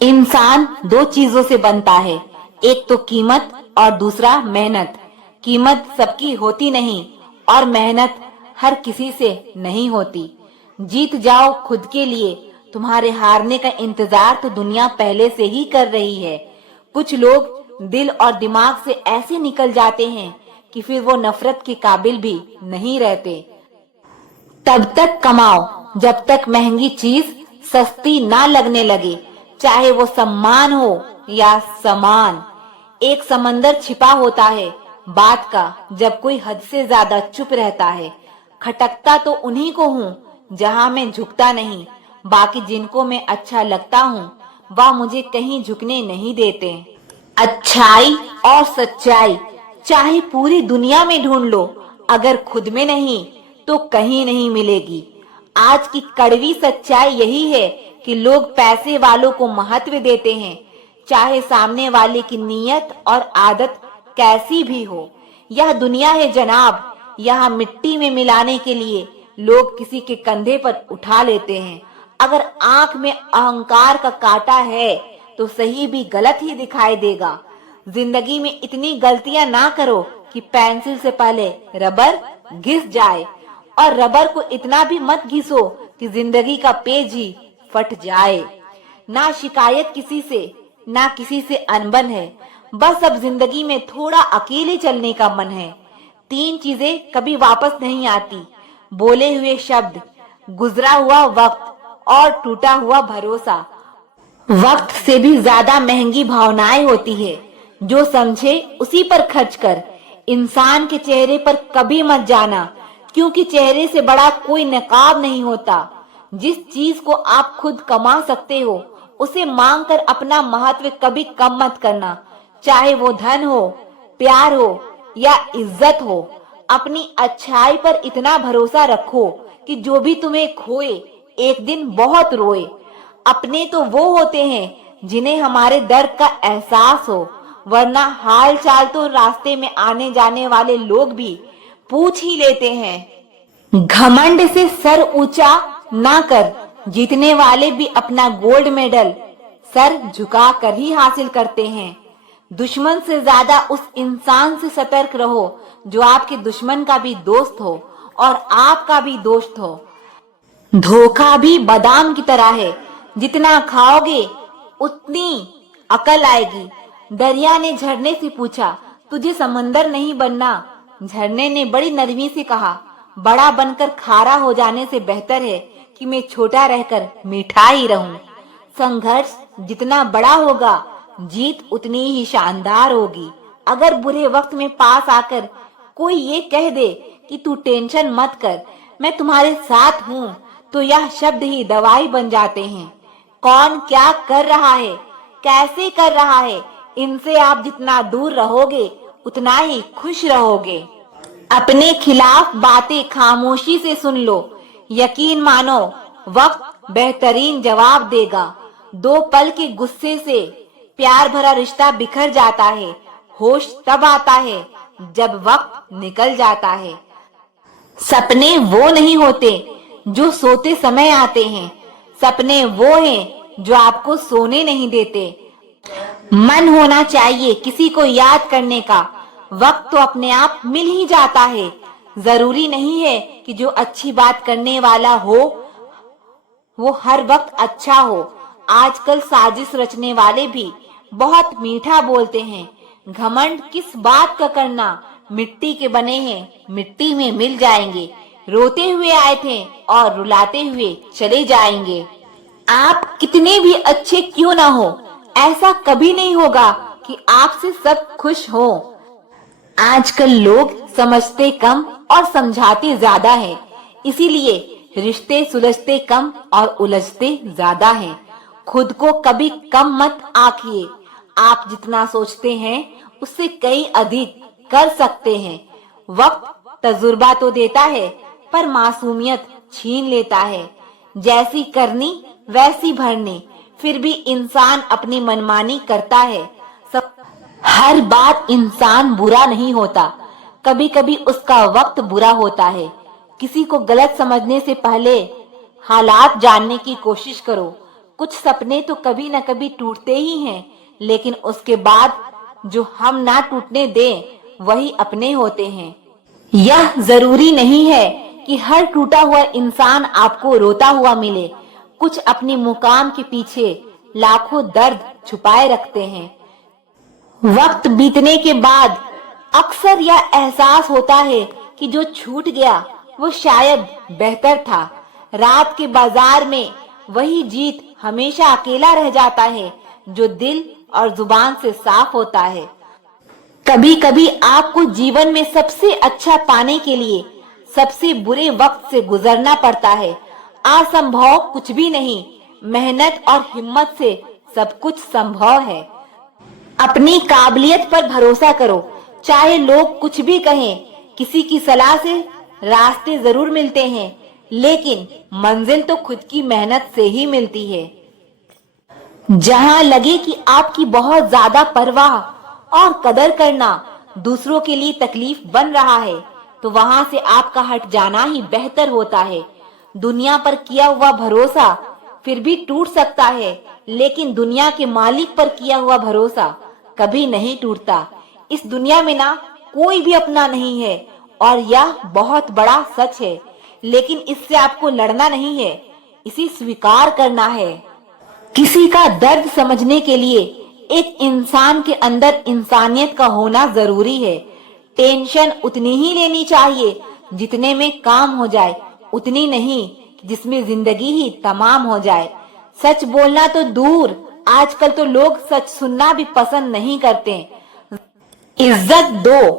इंसान दो चीजों से बनता है, एक तो कीमत और दूसरा मेहनत। कीमत सबकी होती नहीं और मेहनत हर किसी से नहीं होती। जीत जाओ खुद के लिए, तुम्हारे हारने का इंतजार तो दुनिया पहले से ही कर रही है। कुछ लोग दिल और दिमाग से ऐसे निकल जाते हैं कि फिर वो नफरत के काबिल भी नहीं रहते। तब तक कमाओ जब तक महंगी चीज सस्ती ना लगने लगे, चाहे वो सम्मान हो या समान। एक समंदर छिपा होता है बात का, जब कोई हद से ज्यादा चुप रहता है। खटकता तो उन्हीं को हूँ जहाँ मैं झुकता नहीं, बाकी जिनको मैं अच्छा लगता हूँ वह मुझे कहीं झुकने नहीं देते। अच्छाई और सच्चाई चाहे पूरी दुनिया में ढूंढ लो, अगर खुद में नहीं तो कहीं नहीं मिलेगी। आज की कड़वी सच्चाई यही है कि लोग पैसे वालों को महत्व देते हैं, चाहे सामने वाले की नीयत और आदत कैसी भी हो। यह दुनिया है जनाब, यहाँ मिट्टी में मिलाने के लिए लोग किसी के कंधे पर उठा लेते हैं। अगर आंख में अहंकार का कांटा है तो सही भी गलत ही दिखाई देगा। जिंदगी में इतनी गलतियां ना करो कि पेंसिल से पहले रबर घिस जाए, और रबर को इतना भी मत घिसो कि जिंदगी का पेज ही फट जाए। ना शिकायत किसी से, ना किसी से अनबन है, बस अब जिंदगी में थोड़ा अकेले चलने का मन है। तीन चीजें कभी वापस नहीं आती, बोले हुए शब्द, गुजरा हुआ वक्त और टूटा हुआ भरोसा। वक्त से भी ज्यादा महंगी भावनाएं होती है, जो समझे उसी पर खर्च कर। इंसान के चेहरे पर कभी मत जाना, क्योंकि चेहरे से बड़ा कोई नकाब नहीं होता। जिस चीज को आप खुद कमा सकते हो उसे मांग कर अपना महत्व कभी कम मत करना, चाहे वो धन हो, प्यार हो या इज्जत हो। अपनी अच्छाई पर इतना भरोसा रखो कि जो भी तुम्हें खोए एक दिन बहुत रोए। अपने तो वो होते हैं जिन्हें हमारे दर्द का एहसास हो, वरना हाल चाल तो रास्ते में आने जाने वाले लोग भी पूछ ही लेते हैं। घमंड से सर ऊंचा ना कर, जीतने वाले भी अपना गोल्ड मेडल सर झुका कर ही हासिल करते हैं। दुश्मन से ज्यादा उस इंसान से सतर्क रहो जो आपके दुश्मन का भी दोस्त हो और आपका भी दोस्त हो। धोखा भी बादाम की तरह है, जितना खाओगे उतनी अकल आएगी। दरिया ने झरने से पूछा, तुझे समंदर नहीं बनना। झरने ने बड़ी नरमी से कहा, बड़ा बनकर खारा हो जाने से बेहतर है कि मैं छोटा रहकर मीठा ही रहूं। संघर्ष जितना बड़ा होगा, जीत उतनी ही शानदार होगी। अगर बुरे वक्त में पास आकर कोई ये कह दे कि तू टेंशन मत कर, मैं तुम्हारे साथ हूँ, तो यह शब्द ही दवाई बन जाते हैं। कौन क्या कर रहा है, कैसे कर रहा है, इनसे आप जितना दूर रहोगे उतना ही खुश रहोगे। अपने खिलाफ बातें खामोशी से सुन लो, यकीन मानो वक्त बेहतरीन जवाब देगा। दो पल के गुस्से से प्यार भरा रिश्ता बिखर जाता है। होश तब आता है जब वक्त निकल जाता है। सपने वो नहीं होते जो सोते समय आते हैं, सपने वो हैं जो आपको सोने नहीं देते। मन होना चाहिए किसी को याद करने का, वक्त तो अपने आप मिल ही जाता है। जरूरी नहीं है कि जो अच्छी बात करने वाला हो वो हर वक्त अच्छा हो। आजकल साजिश रचने वाले भी बहुत मीठा बोलते हैं। घमंड किस बात का करना, मिट्टी के बने हैं, मिट्टी में मिल जाएंगे। रोते हुए आए थे और रुलाते हुए चले जाएंगे। आप कितने भी अच्छे क्यों ना हो, ऐसा कभी नहीं होगा कि आपसे सब खुश हो। आजकल लोग समझते कम और समझाते ज्यादा है, इसीलिए रिश्ते सुलझते कम और उलझते ज्यादा हैं। खुद को कभी कम मत आंकिए, आप जितना सोचते हैं उससे कई अधिक कर सकते हैं। वक्त तजुर्बा तो देता है पर मासूमियत छीन लेता है। जैसी करनी वैसी भरनी, फिर भी इंसान अपनी मनमानी करता है। सब हर बार इंसान बुरा नहीं होता, कभी कभी उसका वक्त बुरा होता है। किसी को गलत समझने से पहले हालात जानने की कोशिश करो। कुछ सपने तो कभी न कभी टूटते ही हैं, लेकिन उसके बाद जो हम ना टूटने दें वही अपने होते हैं। यह जरूरी नहीं है कि हर टूटा हुआ इंसान आपको रोता हुआ मिले। कुछ अपनी मुकाम के पीछे लाखों दर्द छुपाए रखते हैं। वक्त बीतने के बाद अक्सर यह एहसास होता है कि जो छूट गया वो शायद बेहतर था। रात के बाजार में वही जीत हमेशा अकेला रह जाता है जो दिल और जुबान से साफ होता है। कभी कभी आपको जीवन में सबसे अच्छा पाने के लिए सबसे बुरे वक्त से गुजरना पड़ता है। असंभव कुछ भी नहीं, मेहनत और हिम्मत से सब कुछ संभव है। अपनी काबिलियत पर भरोसा करो, चाहे लोग कुछ भी कहें। किसी की सलाह से रास्ते जरूर मिलते हैं, लेकिन मंजिल तो खुद की मेहनत से ही मिलती है। जहाँ लगे कि आपकी बहुत ज्यादा परवाह और कदर करना दूसरों के लिए तकलीफ बन रहा है, तो वहां से आपका हट जाना ही बेहतर होता है। दुनिया पर किया हुआ भरोसा फिर भी टूट सकता है, लेकिन दुनिया के मालिक पर किया हुआ भरोसा कभी नहीं टूटता। इस दुनिया में ना कोई भी अपना नहीं है, और यह बहुत बड़ा सच है। लेकिन इससे आपको लड़ना नहीं है, इसे स्वीकार करना है। किसी का दर्द समझने के लिए एक इंसान के अंदर इंसानियत का होना जरूरी है। टेंशन उतनी ही लेनी चाहिए जितने में काम हो जाए, उतनी नहीं जिसमें जिंदगी ही तमाम हो जाए। सच बोलना तो दूर, आजकल तो लोग सच सुनना भी पसंद नहीं करते। इज्जत दो,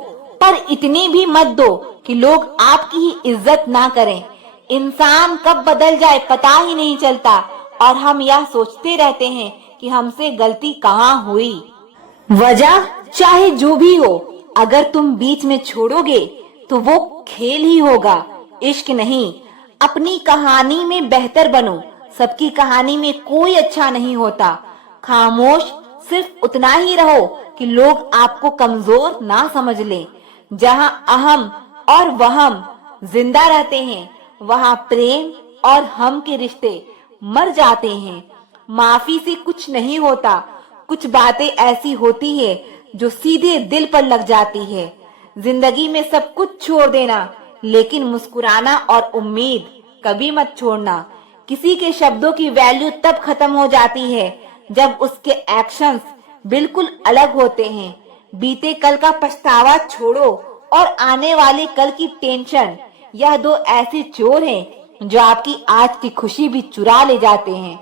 पर इतनी भी मत दो कि लोग आपकी ही इज्जत ना करें। इंसान कब बदल जाए पता ही नहीं चलता, और हम यह सोचते रहते हैं कि हमसे गलती कहाँ हुई। वजह चाहे जो भी हो, अगर तुम बीच में छोड़ोगे तो वो खेल ही होगा, इश्क नहीं। अपनी कहानी में बेहतर बनो, सबकी कहानी में कोई अच्छा नहीं होता। खामोश सिर्फ उतना ही रहो कि लोग आपको कमजोर ना समझ लें। जहाँ अहम और वहम जिंदा रहते हैं, वहाँ प्रेम और हम के रिश्ते मर जाते हैं। माफी से कुछ नहीं होता, कुछ बातें ऐसी होती है जो सीधे दिल पर लग जाती है। जिंदगी में सब कुछ छोड़ देना, लेकिन मुस्कुराना और उम्मीद कभी मत छोड़ना। किसी के शब्दों की वैल्यू तब खत्म हो जाती है जब उसके एक्शंस बिल्कुल अलग होते हैं। बीते कल का पछतावा छोड़ो और आने वाले कल की टेंशन, यह दो ऐसे चोर हैं जो आपकी आज की खुशी भी चुरा ले जाते हैं।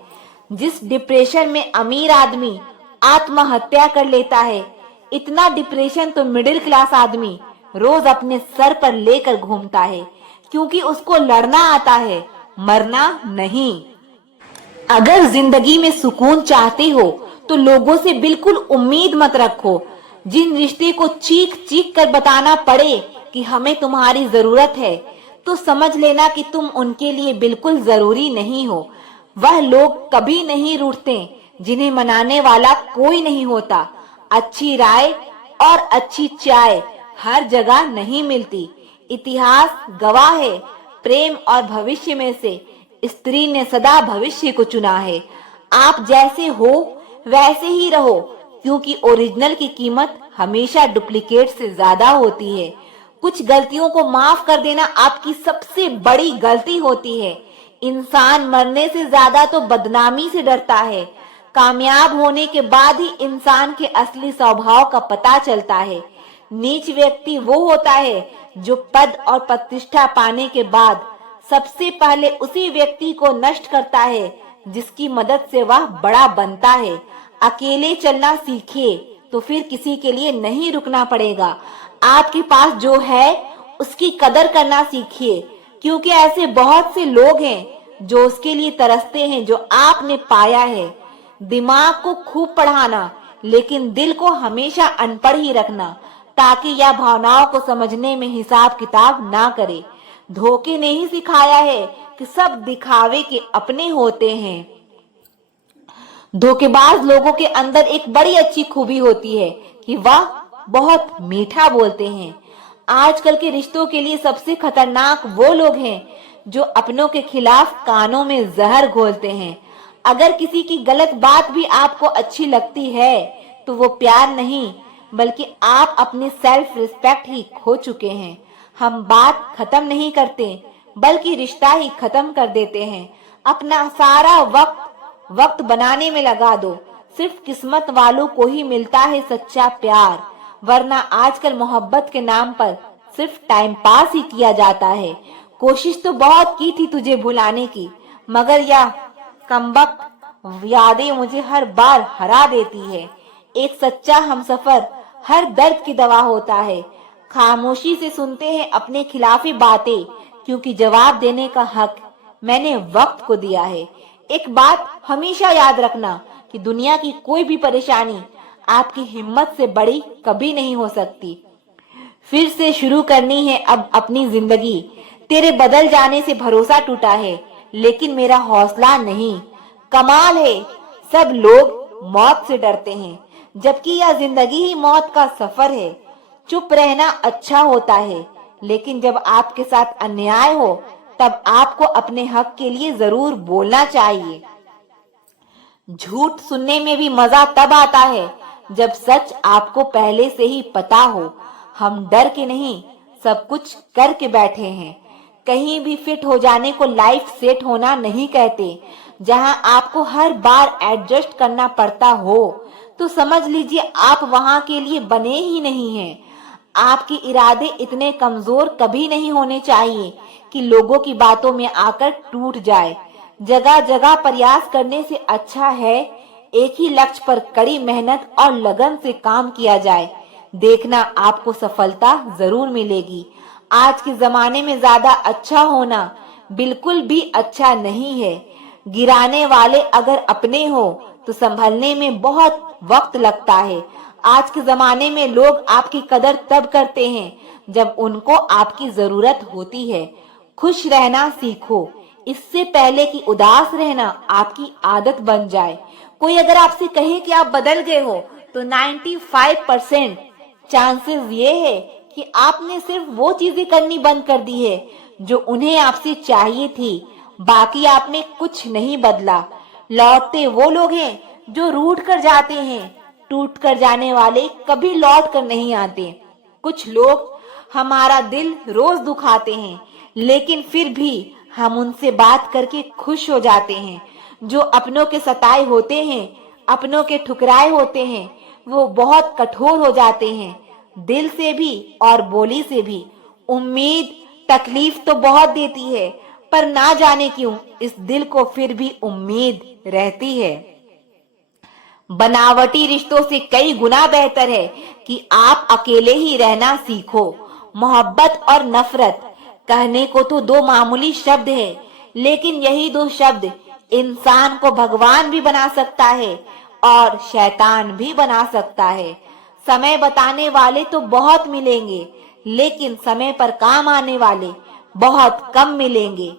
जिस डिप्रेशन में अमीर आदमी आत्महत्या कर लेता है, इतना डिप्रेशन तो मिडिल क्लास आदमी रोज अपने सर पर लेकर घूमता है, क्योंकि उसको लड़ना आता है, मरना नहीं। अगर जिंदगी में सुकून चाहते हो तो लोगों से बिल्कुल उम्मीद मत रखो। जिन रिश्ते को चीख चीख कर बताना पड़े कि हमें तुम्हारी जरूरत है, तो समझ लेना कि तुम उनके लिए बिल्कुल जरूरी नहीं हो। वह लोग कभी नहीं रूठते जिन्हें मनाने वाला कोई नहीं होता। अच्छी राय और अच्छी चाय हर जगह नहीं मिलती। इतिहास गवाह है, प्रेम और भविष्य में से स्त्री ने सदा भविष्य को चुना है। आप जैसे हो वैसे ही रहो, क्योंकि ओरिजिनल की कीमत हमेशा डुप्लीकेट से ज्यादा होती है। कुछ गलतियों को माफ कर देना आपकी सबसे बड़ी गलती होती है। इंसान मरने से ज्यादा तो बदनामी से डरता है। कामयाब होने के बाद ही इंसान के असली स्वभाव का पता चलता है। नीच व्यक्ति वो होता है जो पद और प्रतिष्ठा पाने के बाद सबसे पहले उसी व्यक्ति को नष्ट करता है जिसकी मदद से वह बड़ा बनता है। अकेले चलना सीखिए तो फिर किसी के लिए नहीं रुकना पड़ेगा। आपके पास जो है उसकी कदर करना सीखिए, क्योंकि ऐसे बहुत से लोग हैं जो उसके लिए तरसते हैं जो आपने पाया है। दिमाग को खूब पढ़ाना, लेकिन दिल को हमेशा अनपढ़ ही रखना, ताकि यह भावनाओं को समझने में हिसाब किताब ना करे। धोखे ने ही सिखाया है कि सब दिखावे के अपने होते हैं। धोखेबाज लोगों के अंदर एक बड़ी अच्छी खूबी होती है कि वह बहुत मीठा बोलते हैं। आजकल के रिश्तों के लिए सबसे खतरनाक वो लोग हैं जो अपनों के खिलाफ कानों में जहर घोलते हैं। अगर किसी की गलत बात भी आपको अच्छी लगती है तो वो प्यार नहीं बल्कि आप अपनी सेल्फ रिस्पेक्ट ही खो चुके हैं। हम बात खत्म नहीं करते बल्कि रिश्ता ही खत्म कर देते हैं। अपना सारा वक्त बनाने में लगा दो। सिर्फ किस्मत वालों को ही मिलता है सच्चा प्यार, वरना आजकल मोहब्बत के नाम पर सिर्फ टाइम पास ही किया जाता है। कोशिश तो बहुत की थी तुझे भुलाने की, मगर यह कमबख्त यादें मुझे हर बार हरा देती है। एक सच्चा हमसफर हर दर्द की दवा होता है। खामोशी से सुनते हैं अपने खिलाफी बातें, क्योंकि जवाब देने का हक मैंने वक्त को दिया है। एक बात हमेशा याद रखना कि दुनिया की कोई भी परेशानी आपकी हिम्मत से बड़ी कभी नहीं हो सकती। फिर से शुरू करनी है अब अपनी जिंदगी। तेरे बदल जाने से भरोसा टूटा है, लेकिन मेरा हौसला नहीं। कमाल है, सब लोग मौत से डरते हैं, जबकि यह जिंदगी ही मौत का सफर है। चुप रहना अच्छा होता है, लेकिन जब आपके साथ अन्याय हो तब आपको अपने हक के लिए जरूर बोलना चाहिए। झूठ सुनने में भी मजा तब आता है जब सच आपको पहले से ही पता हो। हम डर के नहीं, सब कुछ करके बैठे हैं। कहीं भी फिट हो जाने को लाइफ सेट होना नहीं कहते। जहां आपको हर बार एडजस्ट करना पड़ता हो तो समझ लीजिए आप वहां के लिए बने ही नहीं हैं। आपके इरादे इतने कमजोर कभी नहीं होने चाहिए कि लोगों की बातों में आकर टूट जाए। जगह जगह प्रयास करने से अच्छा है एक ही लक्ष्य पर कड़ी मेहनत और लगन से काम किया जाए। देखना आपको सफलता जरूर मिलेगी। आज के जमाने में ज्यादा अच्छा होना बिल्कुल भी अच्छा नहीं है। गिराने वाले अगर अपने हो तो संभलने में बहुत वक्त लगता है। आज के जमाने में लोग आपकी कदर तब करते हैं जब उनको आपकी जरूरत होती है। खुश रहना सीखो, इससे पहले कि उदास रहना आपकी आदत बन जाए। कोई अगर आपसे कहे कि आप बदल गए हो तो 95% चांसेस ये है कि आपने सिर्फ वो चीजें करनी बंद कर दी है जो उन्हें आपसे चाहिए थी। बाकी आपने कुछ नहीं बदला। लौटते वो लोग हैं जो रूठ कर जाते हैं, टूट कर जाने वाले कभी लौट कर नहीं आते। कुछ लोग हमारा दिल रोज दुखाते हैं, लेकिन फिर भी हम उनसे बात करके खुश हो जाते हैं। जो अपनों के सताए होते हैं, अपनों के ठुकराए होते हैं, वो बहुत कठोर हो जाते हैं, दिल से भी और बोली से भी। उम्मीद तकलीफ तो बहुत देती है, पर ना जाने क्यों इस दिल को फिर भी उम्मीद रहती है। बनावटी रिश्तों से कई गुना बेहतर है कि आप अकेले ही रहना सीखो। मोहब्बत और नफरत कहने को तो दो मामूली शब्द है, लेकिन यही दो शब्द इंसान को भगवान भी बना सकता है और शैतान भी बना सकता है। समय बताने वाले तो बहुत मिलेंगे, लेकिन समय पर काम आने वाले बहुत कम मिलेंगे।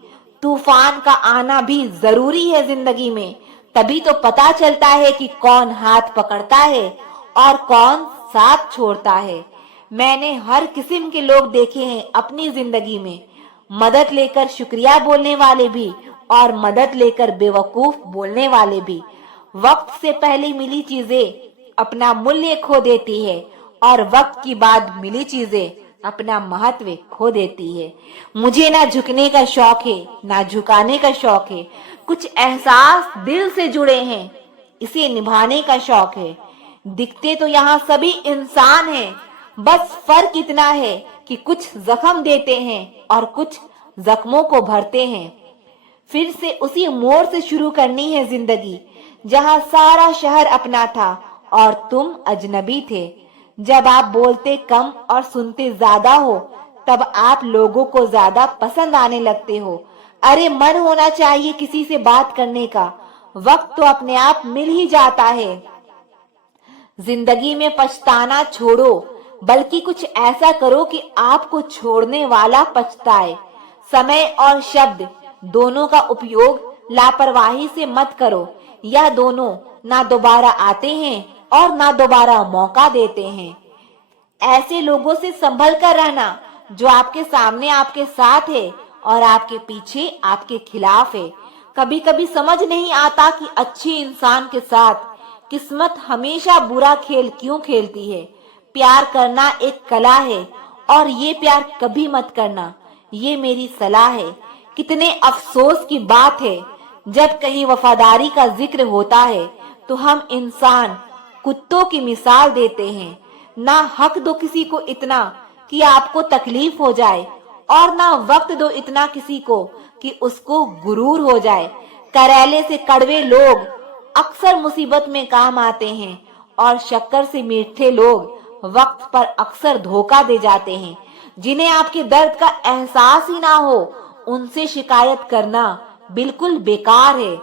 तूफान का आना भी जरूरी है जिंदगी में, तभी तो पता चलता है कि कौन हाथ पकड़ता है और कौन साथ छोड़ता है। मैंने हर किस्म के लोग देखे हैं अपनी जिंदगी में, मदद लेकर शुक्रिया बोलने वाले भी और मदद लेकर बेवकूफ बोलने वाले भी। वक्त से पहले मिली चीजें अपना मूल्य खो देती है और वक्त की बाद मिली चीजें अपना महत्व खो देती है। मुझे ना झुकने का शौक है ना झुकाने का शौक है। कुछ एहसास दिल से जुड़े हैं, इसे निभाने का शौक है। दिखते तो यहाँ सभी इंसान हैं, बस फर्क इतना है कि कुछ जख्म देते हैं और कुछ जख्मों को भरते हैं। फिर से उसी मोड़ से शुरू करनी है जिंदगी जहाँ सारा शहर अपना था और तुम अजनबी थे। जब आप बोलते कम और सुनते ज्यादा हो तब आप लोगों को ज्यादा पसंद आने लगते हो। अरे मन होना चाहिए किसी से बात करने का, वक्त तो अपने आप मिल ही जाता है। जिंदगी में पछताना छोड़ो, बल्कि कुछ ऐसा करो कि आपको छोड़ने वाला पछताए। समय और शब्द दोनों का उपयोग लापरवाही से मत करो। यह दोनों ना दोबारा आते हैं और ना दोबारा मौका देते हैं। ऐसे लोगों से संभल कर रहना जो आपके सामने आपके साथ है और आपके पीछे आपके खिलाफ है। कभी कभी समझ नहीं आता कि अच्छे इंसान के साथ किस्मत हमेशा बुरा खेल क्यों खेलती है। प्यार करना एक कला है और ये प्यार कभी मत करना, ये मेरी सलाह है। कितने अफसोस की बात है, जब कहीं वफादारी का जिक्र होता है तो हम इंसान कुत्तों की मिसाल देते हैं। ना हक दो किसी को इतना कि आपको तकलीफ हो जाए, और ना वक्त दो इतना किसी को कि उसको गुरूर हो जाए। करेले से कड़वे लोग अक्सर मुसीबत में काम आते हैं, और शक्कर से मीठे लोग वक्त पर अक्सर धोखा दे जाते हैं। जिन्हें आपके दर्द का एहसास ही ना हो, उनसे शिकायत करना बिल्कुल बेकार है।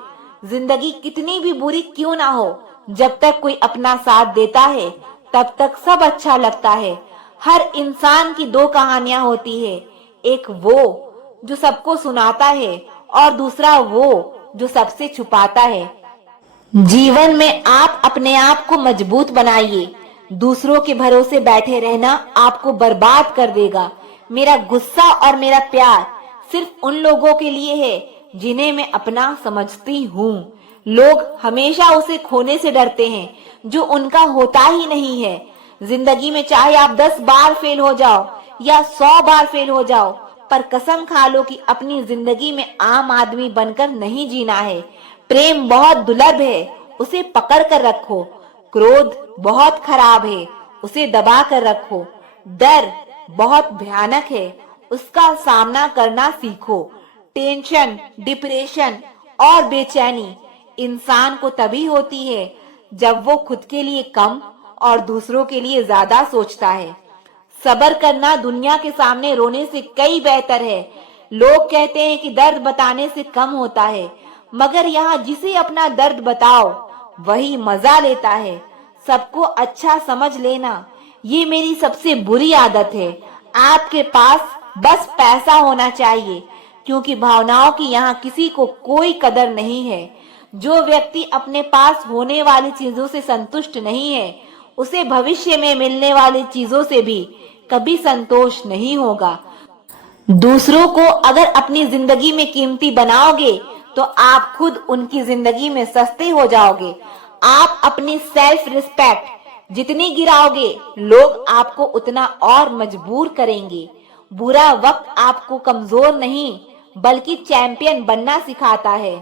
जिंदगी कितनी भी बुरी क्यों ना हो, जब तक कोई अपना साथ देता है तब तक सब अच्छा लगता है। हर इंसान की दो कहानियां होती है, एक वो जो सबको सुनाता है और दूसरा वो जो सबसे छुपाता है। जीवन में आप अपने आप को मजबूत बनाइए। दूसरों के भरोसे बैठे रहना आपको बर्बाद कर देगा। मेरा गुस्सा और मेरा प्यार सिर्फ उन लोगों के लिए है जिन्हें मैं अपना समझती हूँ। लोग हमेशा उसे खोने से डरते हैं जो उनका होता ही नहीं है। जिंदगी में चाहे आप 10 बार फेल हो जाओ या 100 बार फेल हो जाओ, पर कसम खा लो कि अपनी जिंदगी में आम आदमी बनकर नहीं जीना है। प्रेम बहुत दुर्लभ है, उसे पकड़ कर रखो। क्रोध बहुत खराब है, उसे दबा कर रखो। डर बहुत भयानक है, उसका सामना करना सीखो। टेंशन, डिप्रेशन और बेचैनी इंसान को तभी होती है जब वो खुद के लिए कम और दूसरों के लिए ज्यादा सोचता है। सब्र करना दुनिया के सामने रोने से कई बेहतर है। लोग कहते हैं कि दर्द बताने से कम होता है, मगर यहाँ जिसे अपना दर्द बताओ वही मजा लेता है। सबको अच्छा समझ लेना ये मेरी सबसे बुरी आदत है। आपके पास बस पैसा होना चाहिए, क्योंकि भावनाओं की यहाँ किसी को कोई कदर नहीं है। जो व्यक्ति अपने पास होने वाली चीजों से संतुष्ट नहीं है, उसे भविष्य में मिलने वाली चीजों से भी कभी संतोष नहीं होगा। दूसरों को अगर अपनी जिंदगी में कीमती बनाओगे तो आप खुद उनकी जिंदगी में सस्ते हो जाओगे। आप अपनी सेल्फ रिस्पेक्ट जितनी गिराओगे, लोग आपको उतना और मजबूर करेंगे। बुरा वक्त आपको कमजोर नहीं बल्कि चैंपियन बनना सिखाता है।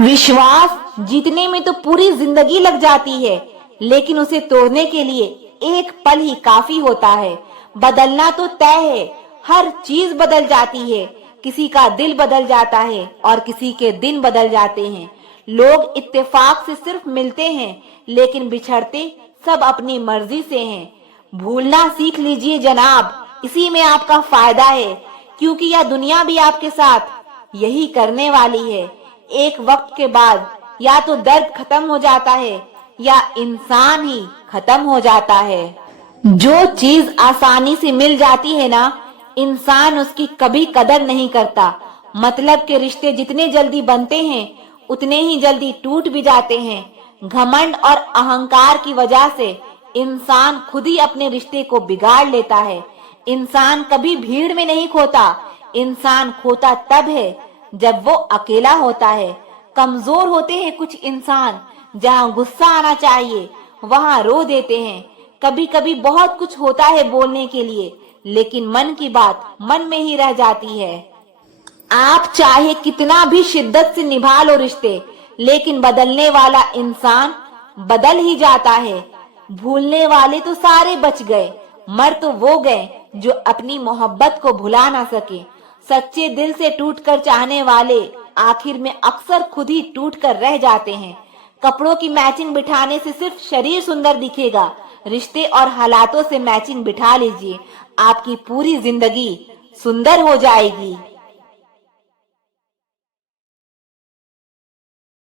विश्वास जीतने में तो पूरी जिंदगी लग जाती है, लेकिन उसे तोड़ने के लिए एक पल ही काफी होता है। बदलना तो तय है, हर चीज बदल जाती है। किसी का दिल बदल जाता है और किसी के दिन बदल जाते हैं। लोग इत्तेफाक से सिर्फ मिलते हैं, लेकिन बिछड़ते सब अपनी मर्जी से हैं। भूलना सीख लीजिए जनाब, इसी में आपका फायदा है, क्योंकि यह दुनिया भी आपके साथ यही करने वाली है। एक वक्त के बाद या तो दर्द खत्म हो जाता है या इंसान ही खत्म हो जाता है। जो चीज आसानी से मिल जाती है ना, इंसान उसकी कभी कदर नहीं करता। मतलब के रिश्ते जितने जल्दी बनते हैं उतने ही जल्दी टूट भी जाते हैं। घमंड और अहंकार की वजह से इंसान खुद ही अपने रिश्ते को बिगाड़ लेता है। इंसान कभी भीड़ में नहीं खोता, इंसान खोता तब है जब वो अकेला होता है। कमजोर होते हैं कुछ इंसान, जहाँ गुस्सा आना चाहिए वहाँ रो देते हैं। कभी कभी बहुत कुछ होता है बोलने के लिए, लेकिन मन की बात मन में ही रह जाती है। आप चाहे कितना भी शिद्दत से निभा लो रिश्ते, लेकिन बदलने वाला इंसान बदल ही जाता है। भूलने वाले तो सारे बच गए, मर तो वो गए जो अपनी मोहब्बत को भुला ना सके। सच्चे दिल से टूटकर चाहने वाले आखिर में अक्सर खुद ही टूटकर रह जाते हैं। कपड़ों की मैचिंग बिठाने से सिर्फ शरीर सुंदर दिखेगा, रिश्ते और हालातों से मैचिंग बिठा लीजिए, आपकी पूरी जिंदगी सुंदर हो जाएगी।